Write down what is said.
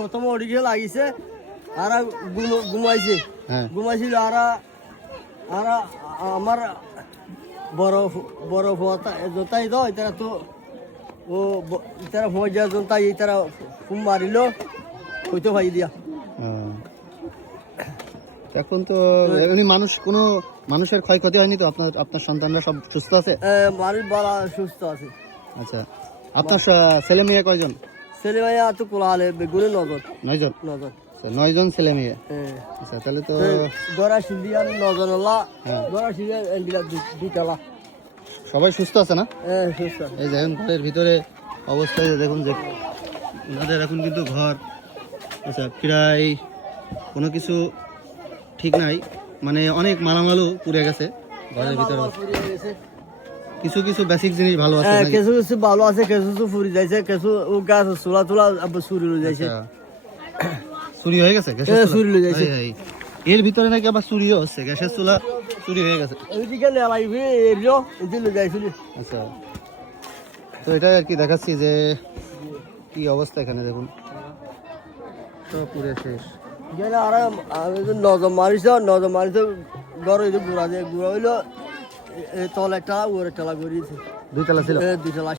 প্রথমে ওদিকে লাগিছে আর ঘুমাইছে ঘুমাইছিল আর আর আমার বড় বড় জোতাই দাও তারা তো ও তারা ভোজা জোতাই তারা ফুম মারিল হইতো ভাই দিয়া। এখন তো এমনি কোনো মানুষের ক্ষয়ক্ষতি হয়নি তো? আপনার সন্তানরা সব সুস্থ আছে? মানুষ বলা সুস্থ আছে। আচ্ছা, আপনার ছেলে মেয়ে কয়জন? ছেলে মেয়ে তো কোলাহলে বেগুনে নজন। 9 জন? 9 জন। 9 জন ছেলে মেয়ে। আচ্ছা, তাহলে তো গড়া সিন্ডিয়ান 9 জন হলা গড়া সিন্ডিয়ান এন্ডিলা দুইটালা। সবাই সুস্থ আছে না? সুস্থ আছে। এই দেখুন ঘরের ভিতরে অবস্থায় দেখুন যে ওনাদের এখন কিন্তু ঘর, আচ্ছা, প্রায় কোনো কিছু ঠিক নাই, মানে অনেক মালামালও পুড়ে গেছে ঘরের ভিতরে। কিছু কিছু বেসিক জিনিস ভালো আছে, কিছু কিছু ভালো আছে, কিছু কিছু ফুরি যাইছে, কিছু গাছ চুলা চুলা চুরি লয়ে যাইছে। চুরি হয়ে গেছে? চুরি লয়ে যাইছে। এর ভিতরে নাকি আবার চুরিও হচ্ছে, গ্যাসের চুলা চুরি হয়ে গেছে। এইদিকে নেলাইবে এরিও এদিকে লয়ে যাইছিল। আচ্ছা, তো এটাই আর কি দেখাচ্ছি যে কি অবস্থা এখানে দেখুন, সব পুরে শেষ। গেলে আর নজর মারিছ ঘর হইলো গুড়া হইলো তল একটা উপরে টালা করিয়েছে। 2 তলা ছিল? 2 তলা।